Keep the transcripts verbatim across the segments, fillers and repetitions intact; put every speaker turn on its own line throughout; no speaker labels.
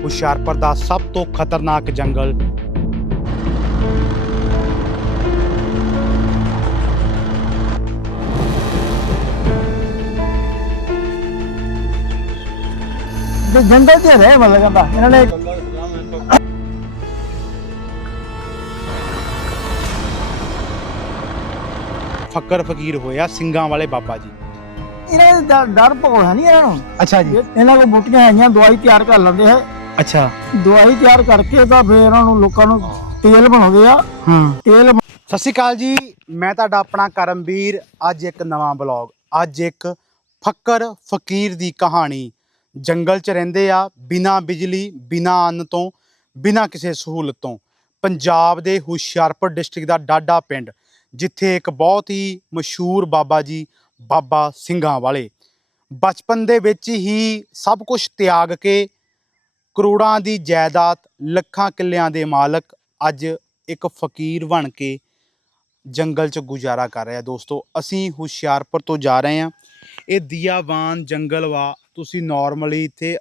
ਹੁਸ਼ਿਆਰਪੁਰ ਦਾ ਸਭ ਤੋਂ ਖਤਰਨਾਕ ਜੰਗਲ
जंगल च रहे मतलब कहता इन्होंने
ਫੱਕਰ ਫਕੀਰ ਹੋਇਆ ਸਿੰਘਾਂ ਵਾਲੇ ਬਾਬਾ ਜੀ।
इन्हें डर भौल है नहीं इन्हों
ਅੱਛਾ ਜੀ।
इन्हों को बूटियां है दवाई तैयार कर लेंगे है
ਅੱਛਾ।
दवाई तैयार करके तो फिर इन्हों लोगों को तेल बनाते हैं।
ਹਾਂ
तेल
ਸਤਿ ਸ਼੍ਰੀ ਅਕਾਲ ਜੀ, ਮੈਂ ਤੁਹਾਡਾ ਆਪਣਾ ਕਰਮਵੀਰ। ਅੱਜ ਇੱਕ ਨਵਾਂ ਬਲੌਗ, ਅੱਜ ਇੱਕ ਫੱਕਰ ਫਕੀਰ ਦੀ ਕਹਾਣੀ। ਜੰਗਲ 'ਚ ਰਹਿੰਦੇ ਆ, ਬਿਨਾਂ ਬਿਜਲੀ, ਬਿਨਾਂ ਅੰਨ ਤੋਂ, ਬਿਨਾਂ ਕਿਸੇ ਸਹੂਲਤ ਤੋਂ। ਪੰਜਾਬ ਦੇ ਹੁਸ਼ਿਆਰਪੁਰ ਡਿਸਟ੍ਰਿਕਟ ਦਾ ਡਾਡਾ ਪਿੰਡ, ਜਿੱਥੇ ਇੱਕ ਬਹੁਤ ਹੀ ਮਸ਼ਹੂਰ ਬਾਬਾ ਜੀ ਬਾਬਾ ਸਿੰਘਾਂ ਵਾਲੇ ਬਚਪਨ ਦੇ ਵਿੱਚ ਹੀ ਸਭ ਕੁਝ ਤਿਆਗ ਕੇ ਕਰੋੜਾਂ ਦੀ ਜਾਇਦਾਦ, ਲੱਖਾਂ ਕਿੱਲਿਆਂ ਦੇ ਮਾਲਕ ਅੱਜ ਇੱਕ ਫਕੀਰ ਬਣ ਕੇ ਜੰਗਲ 'ਚ ਗੁਜ਼ਾਰਾ ਕਰ ਰਿਹਾ। ਦੋਸਤੋ, ਅਸੀਂ ਹੁਸ਼ਿਆਰਪੁਰ ਤੋਂ ਜਾ ਰਹੇ ਹਾਂ। ਇਹ ਦੀਆਵਾਨ ਜੰਗਲ ਵਾ। ਤੁਸੀਂ ਨਾਰਮਲੀ ਇੱਥੇ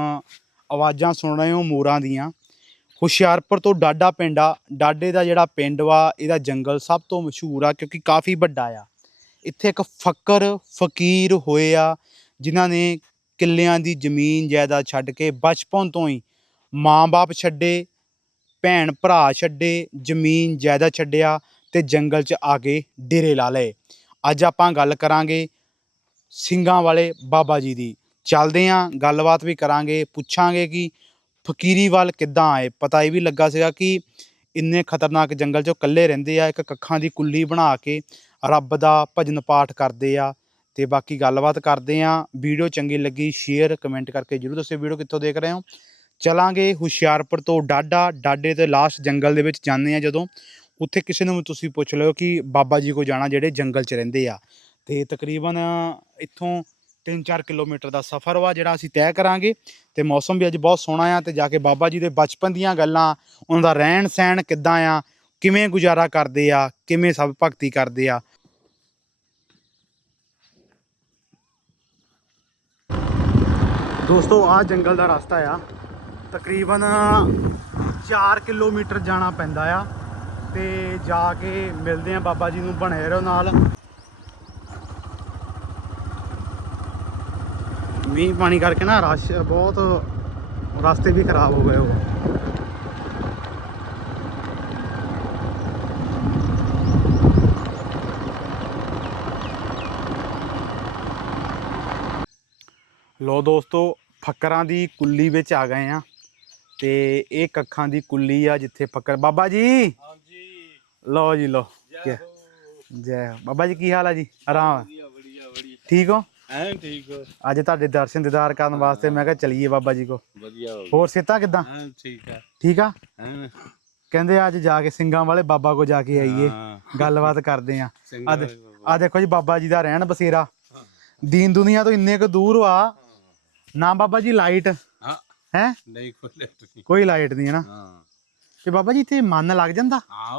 ਆਵਾਜ਼ਾਂ ਸੁਣ ਰਹੇ ਹੋ ਮੋਰਾਂ ਦੀਆਂ। ਹੁਸ਼ਿਆਰਪੁਰ ਤੋਂ ਡਾਡਾ ਪਿੰਡ ਆ। ਡਾਡੇ ਦਾ ਜਿਹੜਾ ਪਿੰਡ ਵਾ, ਇਹਦਾ ਜੰਗਲ ਸਭ ਤੋਂ ਮਸ਼ਹੂਰ ਆ ਕਿਉਂਕਿ ਕਾਫੀ ਵੱਡਾ ਆ। ਇੱਥੇ ਇੱਕ ਫੱਕਰ ਫਕੀਰ ਹੋਏ ਆ ਜਿਨ੍ਹਾਂ ਨੇ ਕਿੱਲਿਆਂ ਦੀ ਜ਼ਮੀਨ ਜਾਇਦਾਦ ਛੱਡ ਕੇ ਬਚਪਨ ਤੋਂ ਹੀ ਮਾਂ ਬਾਪ ਛੱਡੇ, ਭੈਣ ਭਰਾ ਛੱਡੇ, ਜ਼ਮੀਨ ਜਾਇਦਾਦ ਛੱਡਿਆ ਅਤੇ ਜੰਗਲ 'ਚ ਆ ਕੇ ਡੇਰੇ ਲਾ ਲਏ। ਅੱਜ ਆਪਾਂ ਗੱਲ ਕਰਾਂਗੇ ਸਿੰਘਾਂ ਵਾਲੇ ਬਾਬਾ ਜੀ ਦੀ। ਚੱਲਦੇ ਹਾਂ, ਗੱਲਬਾਤ ਵੀ ਕਰਾਂਗੇ, ਪੁੱਛਾਂਗੇ ਕਿ ਫਕੀਰੀ ਵੱਲ ਕਿੱਦਾਂ ਆਏ। ਪਤਾ ਇਹ ਵੀ ਲੱਗਾ ਸੀਗਾ ਕਿ ਇੰਨੇ ਖਤਰਨਾਕ ਜੰਗਲ 'ਚ ਇਕੱਲੇ ਰਹਿੰਦੇ ਆ, ਇੱਕ ਕੱਖਾਂ ਦੀ ਕੁੱਲੀ ਬਣਾ ਕੇ ਰੱਬ ਦਾ ਭਜਨ ਪਾਠ ਕਰਦੇ ਆ। ਅਤੇ ਬਾਕੀ ਗੱਲਬਾਤ ਕਰਦੇ ਹਾਂ। ਵੀਡੀਓ ਚੰਗੀ ਲੱਗੀ ਸ਼ੇਅਰ ਕਮੈਂਟ ਕਰਕੇ ਜ਼ਰੂਰ ਦੱਸਿਓ ਵੀਡੀਓ ਕਿੱਥੋਂ ਦੇਖ ਰਹੇ ਹੋ। ਚਲਾਂਗੇ ਹੁਸ਼ਿਆਰਪੁਰ ਤੋਂ ਡਾਡਾ। ਡਾਡੇ ਤੋਂ ਲਾਸਟ ਜੰਗਲ ਦੇ ਵਿੱਚ ਜਾਂਦੇ ਹਾਂ ਜਦੋਂ, ਉੱਥੇ ਕਿਸੇ ਨੂੰ ਵੀ ਤੁਸੀਂ ਪੁੱਛ ਲਿਓ ਕਿ ਬਾਬਾ ਜੀ ਕੋਲ ਜਾਣਾ ਜਿਹੜੇ ਜੰਗਲ 'ਚ ਰਹਿੰਦੇ ਆ। ਅਤੇ ਤਕਰੀਬਨ ਇੱਥੋਂ ਤਿੰਨ ਚਾਰ ਕਿਲੋਮੀਟਰ ਦਾ ਸਫ਼ਰ ਵਾ ਜਿਹੜਾ ਅਸੀਂ ਤੈਅ ਕਰਾਂਗੇ। ਅਤੇ ਮੌਸਮ ਵੀ ਅੱਜ ਬਹੁਤ ਸੋਹਣਾ ਆ। ਅਤੇ ਜਾ ਕੇ ਬਾਬਾ ਜੀ ਦੇ ਬਚਪਨ ਦੀਆਂ ਗੱਲਾਂ, ਉਹਨਾਂ ਦਾ ਰਹਿਣ ਸਹਿਣ ਕਿੱਦਾਂ ਆ, ਕਿਵੇਂ ਗੁਜ਼ਾਰਾ ਕਰਦੇ ਆ, ਕਿਵੇਂ ਸਭ ਭਗਤੀ ਕਰਦੇ ਆ। ਦੋਸਤੋ, ਆਹ ਜੰਗਲ ਦਾ ਰਸਤਾ ਆ। ਤਕਰੀਬਨ ਚਾਰ ਕਿਲੋਮੀਟਰ ਜਾਣਾ ਪੈਂਦਾ ਆ। ਅਤੇ ਜਾ ਕੇ ਮਿਲਦੇ ਆ ਬਾਬਾ ਜੀ ਨੂੰ। ਬਣੇ ਰਹੋ ਨਾਲ। ਮੀਂਹ ਪਾਣੀ ਕਰਕੇ ਨਾ ਰਸ਼ ਬਹੁਤ, ਰਸਤੇ ਵੀ ਖਰਾਬ ਹੋ ਗਏ ਹੋ। ਲੋ ਦੋਸਤੋ, ਫੱਕਰਾਂ ਦੀ ਕੁੱਲੀ ਵਿੱਚ ਆ ਗਏ ਆ। ਤੇ ਇਹ ਕੱਖਾਂ ਦੀ ਕੁੱਲੀ ਆ ਜਿੱਥੇ ਫੱਕਰ ਬਾਬਾ ਜੀ। ਹਾਂਜੀ ਲਓ ਜੀ, ਲਓ ਜੈ ਬਾਬਾ ਜੀ। ਕੀ ਹਾਲ ਆ ਜੀ? ਆਰਾਮ? ਠੀਕ ਹੋ? ਐਂ ਠੀਕ ਹੋ। ਅੱਜ ਤੁਹਾਡੇ ਦਰਸ਼ਨ ਦੀਦਾਰ ਕਰਨ ਵਾਸਤੇ ਮੈਂ ਕਿਹਾ ਚਲੀਏ ਬਾਬਾ ਜੀ ਕੋ। ਵਧੀਆ। ਹੋਰ ਸਿਹਤਾਂ ਕਿੱਦਾਂ? ਠੀਕ ਆ। ਠੀਕ ਆ। ਕਹਿੰਦੇ ਅੱਜ ਜਾ ਕੇ ਸਿੰਘਾਂ ਵਾਲੇ ਬਾਬਾ ਕੋ ਜਾ ਕੇ ਆਈਏ, ਗੱਲਬਾਤ ਕਰਦੇ ਆ। ਆ ਦੇਖੋ ਜੀ ਬਾਬਾ ਜੀ ਦਾ ਰਹਿਣ ਬਸੇਰਾ ਦੀਨ ਦੁਨੀਆ ਤੋਂ ਇੰਨੇ ਕੁ ਦੂਰ ਆ ਨਾ ਬਾਬਾ ਜੀ। ਲਾਈਟ ਹੈ ਨਹੀਂ, ਕੋਈ ਲਾਈਟ ਨਹੀਂ ਹੈ ਨਾ। ਤੇ ਬਾਬਾ ਜੀ ਇੱਥੇ ਮਨ ਲੱਗ ਜਾਂਦਾ?